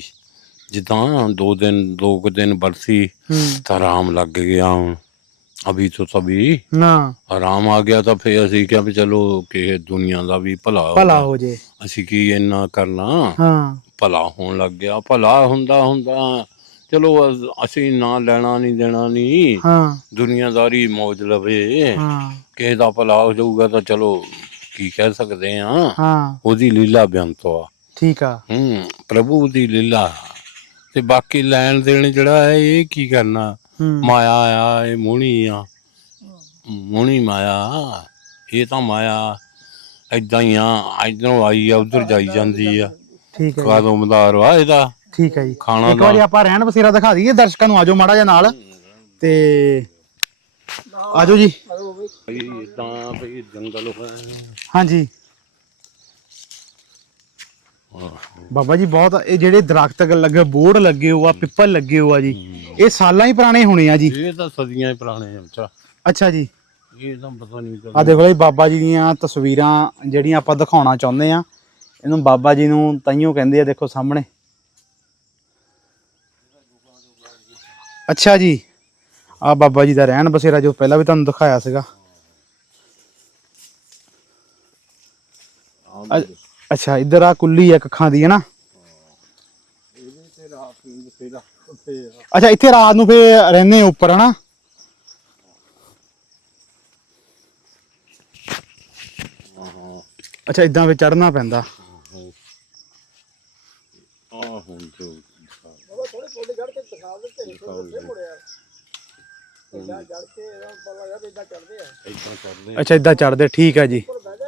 ਜਿੱਦਾਂ ਦੋ ਦਿਨ ਦੋ ਕੁ ਦਿਨ ਵਰਤੀ
ਹੂੰ,
ਤਾਂ ਆਰਾਮ ਲੱਗ ਗਿਆ। ਹੁਣ ਅਭੀ ਤੋਂ ਤਭੀ
ਨਾ
ਆਰਾਮ ਆ ਗਿਆ। ਤਾਂ ਫਿਰ ਅਸੀਂ ਕਿਹਾ ਵੀ ਚਲੋ ਕਿਸੇ ਦੁਨੀਆ ਦਾ ਵੀ ਭਲਾ
ਭਲਾ
ਹੋ
ਹੋ ਜੇ।
ਅਸੀਂ ਕੀ ਇੰਨਾ ਕਰਨਾ,
ਹਾਂ,
ਭਲਾ ਹੋਣ ਲੱਗ ਗਿਆ। ਭਲਾ ਹੁੰਦਾ ਹੁੰਦਾ ਚਲੋ ਅਸ- ਅਸੀਂ ਨਾ ਲੈਣਾ ਨਹੀਂ ਦੇਣਾ ਨਹੀਂ,
ਹਾਂ,
ਦੁਨੀਆਦਾਰੀ ਮੌਜ ਲਵੇ,
ਹਾਂ,
ਕਿਸੇ ਦਾ ਭਲਾ ਹੋ ਜਾਊਗਾ ਤਾਂ ਚਲੋ ਕੀ ਕਹਿ ਸਕਦੇ ਆ।
ਹਾਂ,
ਉਹਦੀ ਲੀਲਾ ਬੇਅੰਤ ਆ।
ਠੀਕ ਆ,
ਹੂੰ, ਪ੍ਰਭੂ ਦੀ ਲੀਲਾ। ਤੇ ਬਾਕੀ ਲੈਣ ਦੇਣ ਜਿਹੜਾ ਹੈ ਇਹ ਕੀ ਕਰਨਾ,
ਹੂੰ,
ਮਾਇਆ ਆ, ਇਹ ਮੋਹਣੀ ਆ, ਮੋਹਣੀ ਮਾਇਆ। ਇਹ ਤਾਂ ਮਾਇਆ ਏਦਾਂ ਹੀ ਆ, ਇੱਧਰੋਂ ਆਈ ਆ ਉਧਰ ਜਾਈ ਜਾਂਦੀ ਆ।
ਠੀਕ ਹੈ ਜੀ,
ਕਦੋਂ ਮਦਾਰ ਵਾ ਇਹਦਾ
ਠੀਕ ਹੈ ਜੀ।
ਖਾਣਾ
ਇੱਕ ਵਾਰੀ ਆਪਾਂ ਰਹਿਣ ਬਸੇਰਾ ਦਿਖਾ ਦਈਏ ਦਰਸ਼ਕਾਂ ਨੂੰ, ਆਜੋ ਮਾੜਾ ਜਿਹਾ ਨਾਲ, ਤੇ ਆਜੋ ਜੀ।
ਇਦਾਂ ਭਈ ਜੰਗਲ ਹੋਇਆ।
ਹਾਂਜੀ ਬਾਬਾ ਜੀ, ਬਹੁਤ ਇਹ ਜਿਹੜੇ ਦਰਖਤ ਲੱਗੇ, ਬੋਰਡ ਲੱਗੇ ਹੋ ਆ, ਪਿੱਪਲ ਲੱਗੇ ਹੋ ਆ ਜੀ, ਇਹ ਸਾਲਾਂ ਹੀ ਪੁਰਾਣੇ ਹੋਣੇ ਆ ਜੀ?
ਇਹ ਤਾਂ ਸਦੀਆਂ ਹੀ ਪੁਰਾਣੇ ਆ ਬੱਚਾ।
ਅੱਛਾ ਜੀ,
ਇਹ ਤਾਂ ਪਤਾ ਨਹੀਂ
ਆ ਦੇਖੋ ਜੀ ਬਾਬਾ ਜੀ ਦੀਆਂ ਤਸਵੀਰਾਂ ਜਿਹੜੀਆਂ ਆਪਾਂ ਦਿਖਾਉਣਾ ਚਾਹੁੰਦੇ ਆ। ਇਹਨੂੰ ਬਾਬਾ ਜੀ ਨੂੰ ਤਾਈਓ ਕਹਿੰਦੇ ਆ, ਦੇਖੋ ਸਾਹਮਣੇ। ਅੱਛਾ ਜੀ, ਆ ਬਾਬਾ ਜੀ ਦਾ ਰਹਿਣ ਬਸੇਰਾ ਜੋ ਪਹਿਲਾਂ ਵੀ ਤੁਹਾਨੂੰ ਦਿਖਾਇਆ ਸੀਗਾ। ਅ- ਅੱਛਾ, ਇੱਧਰ ਆ ਕੁੱਲੀ ਆ ਕੱਖਾਂ ਦੀ, ਹੈ ਨਾ? ਅੱਛਾ, ਇੱਥੇ ਰਾਤ ਨੂੰ ਫੇਰ ਰਹਿੰਦੇ ਉੱਪਰ, ਹੈ ਨਾ? ਅੱਛਾ, ਇਦਾਂ ਵੀ ਚੜਨਾ ਪੈਂਦਾ।
ਆ ਹੁਣ ਜੋ
ਥੋੜੇ ਥੋੜੇ ਜੜ ਕੇ ਦਿਖਾ ਦਿੱਤੇ ਨੇ, ਥੋੜੇ ਮੁੜਿਆ ਜੜ ਕੇ ਪਤਾ ਲੱਗਾ ਵੀ ਇਦਾਂ ਚੜਦੇ ਆ।
ਇਦਾਂ ਚੱਲ ਚੜਦੇ
ਅੱਛਾ ਇਦਾਂ ਚੜਦੇ, ਠੀਕ ਹੈ ਜੀ,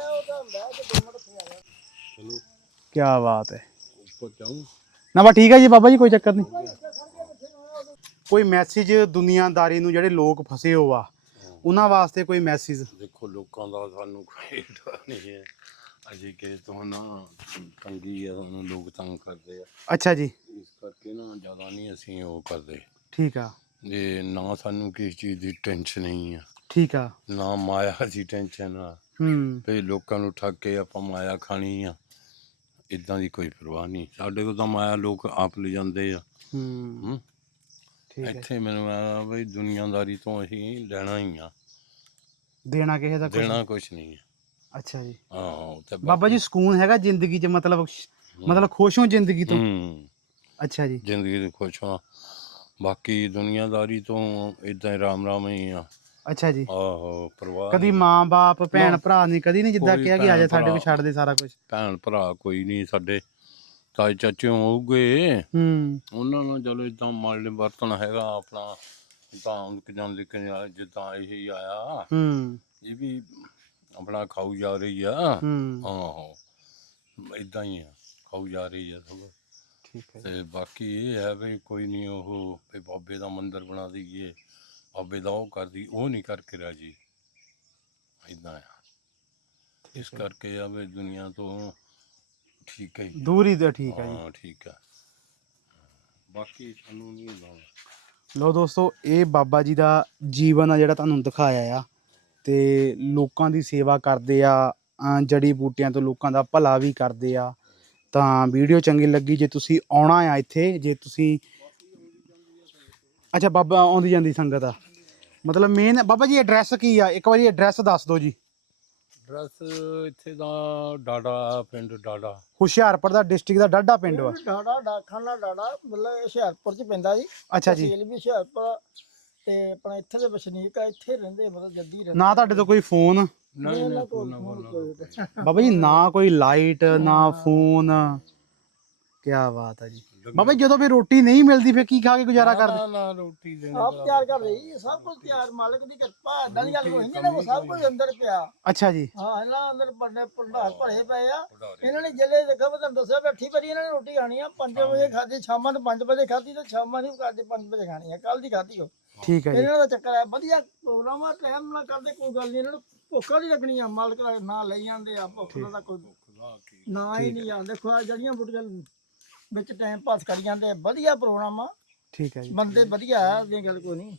ਚਲੋ
ਕੀ ਬਾਤ ਹੈ।
ਉੱਪਰ ਜਾऊं
ਨਾ ਬਾ ਠੀਕ ਹੈ ਜੀ ਬਾਬਾ ਜੀ, ਕੋਈ ਚੱਕਰ ਨਹੀਂ। ਕੋਈ ਮੈਸੇਜ ਦੁਨੀਆਦਾਰੀ ਨੂੰ, ਜਿਹੜੇ ਲੋਕ ਫਸੇ ਹੋ ਆ ਉਹਨਾਂ ਵਾਸਤੇ ਕੋਈ ਮੈਸੇਜ?
ਦੇਖੋ ਲੋਕਾਂ ਦਾ ਸਾਨੂੰ ਕੋਈ ਡਰ ਨਹੀਂ ਹੈ, ਅਜੇ ਕਿ ਤੋਂ ਨਾ ਤੰਗੀ ਆ, ਸਾਨੂੰ ਲੋਕ ਤੰਗ ਕਰਦੇ ਆ,
ਅੱਛਾ ਜੀ,
ਇਸ ਕਰਕੇ ਨਾ ਜ਼ਿਆਦਾ ਨਹੀਂ ਅਸੀਂ ਉਹ ਕਰਦੇ।
ਠੀਕ ਆ,
ਇਹ ਨਾ ਸਾਨੂੰ ਕਿਸੇ ਚੀਜ਼ ਦੀ ਟੈਨਸ਼ਨ ਨਹੀਂ ਆ,
ਠੀਕ ਆ,
ਨਾ ਮਾਇਆ ਦੀ ਟੈਨਸ਼ਨ ਆ
ਹੂੰ,
ਵੀ ਲੋਕਾਂ ਨੂੰ ਠੱਗ ਕੇ ਆਪਾਂ ਮਾਇਆ ਖਾਣੀ ਆ, ਇਦਾਂ ਦੀ ਕੋਈ ਪਰਵਾਹ ਨਹੀਂ ਸਾਡੇ ਕੋਲ ਤਾਂ। ਮਾਇਆ ਲੋਕ ਆਪ ਲੈ ਜਾਂਦੇ ਆ।
ਹੂੰ,
ਹੂੰ
ਠੀਕ ਹੈ।
ਇੱਥੇ ਮੈਨੂੰ ਆ ਬਈ ਦੁਨੀਆਦਾਰੀ ਤੋਂ ਅਸੀਂ ਲੈਣਾ ਹੀ ਆ,
ਦੇਣਾ ਕਿਸੇ ਦਾ ਕੁਛ
ਦੇਣਾ
ਨਹੀਂ।
ਕੁਛ ਨਹੀਂ ਹੈ।
ਅੱਛਾ ਜੀ,
ਆਹੋ ਤੇ
ਬਾਬਾ ਜੀ ਸਕੂਨ ਹੈਗਾ ਜ਼ਿੰਦਗੀ 'ਚ, ਮਤਲਬ ਮਤਲਬ ਖੁਸ਼ ਹੋ ਜ਼ਿੰਦਗੀ ਤੋਂ?
ਹੂੰ
ਅੱਛਾ ਜੀ,
ਜ਼ਿੰਦਗੀ ਦੇ ਖੁਸ਼ ਹਾਂ, ਬਾਕੀ ਦੁਨੀਆਦਾਰੀ ਤੋਂ ਇਦਾਂ ਰਾਮ ਰਾਮ ਹੀ ਆ।
ਅੱਛਾ ਜੀ,
ਆਹੋ ਪਰਵਾਹ
ਕਦੀ
ਨਹੀਂ।
ਮਾਂ ਬਾਪ ਭੈਣ
ਨਾ।
ਭਰਾ ਨੇ ਕਦੀ ਨਹੀਂ ਜਿੱਦਾਂ
ਕੋਈ
ਕਿਹਾ ਕਿ ਆ ਜਾ
ਭੈਣ
ਸਾਡੇ ਕੋਲ
ਭਰਾ।
ਛੱਡ ਦੇ ਸਾਰਾ ਕੁਝ?
ਭੈਣ ਭਰਾ ਕੋਈ ਨਹੀਂ ਸਾਡੇ, ਤਾਏ ਚਾਚੇ ਹੋਊਗੇ,
ਹੂੰ,
ਉਹਨਾਂ ਨੂੰ ਚਲੋ ਇਦਾਂ ਮਾੜੇ ਵਰਤਨ ਹੈਗਾ ਆਪਣਾ, ਤਾਂ ਕਿ ਜਾਂ ਲਿਖਣ ਜਿੱਦਾਂ ਇਹ ਆਇਆ,
ਹੂੰ,
ਇਹ ਵੀ ਆਪਣਾ ਖਾਊ ਜਾ ਰਹੀ ਆ।
ਹੂੰ,
ਆਹੋ ਇਦਾਂ ਹੀ ਆ, ਖਾਊ ਜਾ ਰਹੀ ਆ ਸਭ।
ਠੀਕ ਹੈ।
ਤੇ ਬਾਕੀ ਇਹ ਹੈ ਵੀ ਕੋਈ ਨਹੀਂ ਉਹ ਵੀ ਬਾਬੇ ਦਾ ਮੰਦਿਰ ਬਣਾ ਦਈਏ, ਬਾਬੇ ਦਾ ਉਹ ਕਰਦੀ, ਉਹ ਨਹੀਂ ਕਰਕੇ ਰਾਜੀ, ਇਦਾਂ ਆ। ਇਸ ਕਰਕੇ ਆ ਵੀ ਦੁਨੀਆ ਤੋਂ ਠੀਕ ਹੈ ਜੀ।
ਦੂਰੀ ਤੇ ਠੀਕ ਹੈ ਜੀ।
ਹਾਂ ਠੀਕ ਆ, ਬਾਕੀ ਸਾਨੂੰ ਨਹੀਂ ਲਾਉਣਾ।
ਲੋ ਦੋਸਤੋ, ਇਹ ਬਾਬਾ ਜੀ ਦਾ ਜੀਵਨ ਆ ਜਿਹੜਾ ਤੁਹਾਨੂੰ ਦਿਖਾਇਆ ਆ, ਤੇ ਲੋਕਾਂ ਦੀ ਸੇਵਾ ਕਰਦੇ ਆ, ਅ, ਜੜੀ ਬੂਟੀਆਂ ਤੋਂ ਲੋਕਾਂ ਦਾ ਭਲਾ ਵੀ ਕਰਦੇ ਆ। ਤਾਂ ਵੀਡੀਓ ਚੰਗੀ ਲੱਗੀ, ਜੇ ਤੁਸੀਂ ਆਉਣਾ ਆ ਇੱਥੇ, ਜੇ ਤੁਸੀਂ ਅੱਛਾ ਬਾਬਾ ਆਉਂਦੀ ਜਾਂਦੀ ਸੰਗਤ ਆ, ਮਤਲਬ ਮੇਨ ਬਾਬਾ ਜੀ ਐਡਰੈਸ ਕੀ ਆ, ਇੱਕ ਵਾਰੀ ਐਡਰੈਸ ਦੱਸ ਦਿਓ ਜੀ।
ਐਡਰੈਸ ਇੱਥੇ ਦਾ ਡਾਡਾ, ਪਿੰਡ ਡਾਡਾ,
ਹੁਸ਼ਿਆਰਪੁਰ ਦਾ ਡਿਸਟ੍ਰਿਕਟ ਦਾ ਡਾਢਾ ਪਿੰਡ ਵਾ।
ਡਾੜਾ ਡਾਖਾਨਾ ਡਾੜਾ ਮਤਲਬ ਇਹ ਹੁਸ਼ਿਆਰਪੁਰ ਚ ਪੈਂਦਾ ਜੀ।
ਅੱਛਾ ਜੀ,
ਤਹਿਸੀਲ ਵੀ ਹੁਸ਼ਿਆਰਪੁਰ, ਤੇ ਆਪਣਾ ਇੱਥੇ ਦੇ ਵਸਨੀਕ ਆ, ਇੱਥੇ ਰਹਿੰਦੇ ਮਤਲਬ ਜੱਦੀ ਰਹਿੰਦੇ।
ਨਾ ਤੁਹਾਡੇ ਤੋਂ ਕੋਈ ਫੋਨ
ਨਹੀਂ ਨਹੀਂ
ਕੋਲ
ਬਾਬਾ ਜੀ, ਨਾ ਕੋਈ ਲਾਈਟ ਨਾ ਫੋਨ, ਕੀ ਬਾਤ ਆ ਜੀ। ਬਾਬਾ ਜੀ ਜਦੋਂ ਵੀ ਰੋਟੀ ਨਹੀਂ ਮਿਲਦੀ ਫਿਰ ਕੀ ਖਾ ਕੇ ਗੁਜ਼ਾਰਾ ਕਰਦੇ?
ਨਾ ਨਾ ਰੋਟੀ ਦੇਣੇ
ਆਪ ਤਿਆਰ ਕਰ ਰਹੀ, ਸਭ ਕੁਝ ਤਿਆਰ, ਮਾਲਕ ਦੀ ਕਿਰਪਾ, ਏਦਾਂ ਦੀ ਗੱਲ ਕੋਈ ਨਹੀਂ ਨਾ, ਸਭ ਕੁਝ ਅੰਦਰ ਪਿਆ।
ਅੱਛਾ ਜੀ,
ਹਾਂ ਇਹਨਾਂ ਅੰਦਰ ਵੱਡੇ ਭੰਡਾਰ ਭਰੇ ਪਏ ਆ। ਇਹਨਾਂ ਨੇ ਜਿਹੜੇ ਜਗ੍ਹਾ ਮੈਂ ਤੁਹਾਨੂੰ ਦੱਸਿਆ ਬੈਠੀ ਪਰੀ ਇਹਨਾਂ ਨੇ ਰੋਟੀ ਖਾਣੀ ਆ, ਪੰਜ ਵਜੇ ਖਾਧੀ, ਸ਼ਾਮਾਂ ਨੂੰ ਪੰਜ ਵਜੇ ਖਾਧੀ, ਤੇ ਸ਼ਾਮਾਂ ਨੂੰ ਕਰਦੇ ਪੰਜ ਵਜੇ ਖਾਣੀ ਆ, ਕੱਲ ਦੀ ਖਾਧੀ ਉਹ।
ਠੀਕ ਹੈ ਜੀ,
ਇਹਨਾਂ ਦਾ ਚੱਕਰ ਹੈ, ਵਧੀਆ ਪ੍ਰੋਗਰਾਮ ਆ, ਟਾਈਮ ਨਾਲ ਕਰਦੇ, ਕੋਈ ਗੱਲ ਨਹੀਂ, ਇਹਨਾਂ ਨੂੰ ਭੁੱਖ ਨਹੀਂ ਲੱਗਣੀ ਆ, ਮਾਲਕ ਦਾ ਨਾਂ ਲਈ ਜਾਂਦੇ ਆ, ਭੁੱਖ ਦਾ ਕੋਈ ਨਾਂ ਹੀ ਨਹੀਂ ਆ। ਦੇਖੋ ਆ ਜੜੀਆਂ ਬੂਟੀਆਂ ਵਿੱਚ ਟਾਈਮ ਪਾਸ ਕਰੀ ਜਾਂਦੇ ਆ, ਵਧੀਆ ਪ੍ਰੋਗਰਾਮ ਆ,
ਠੀਕ ਹੈ ਜੀ।
ਬੰਦੇ ਵਧੀਆ ਆ, ਇਹ ਗੱਲ ਕੋਈ ਨਹੀਂ।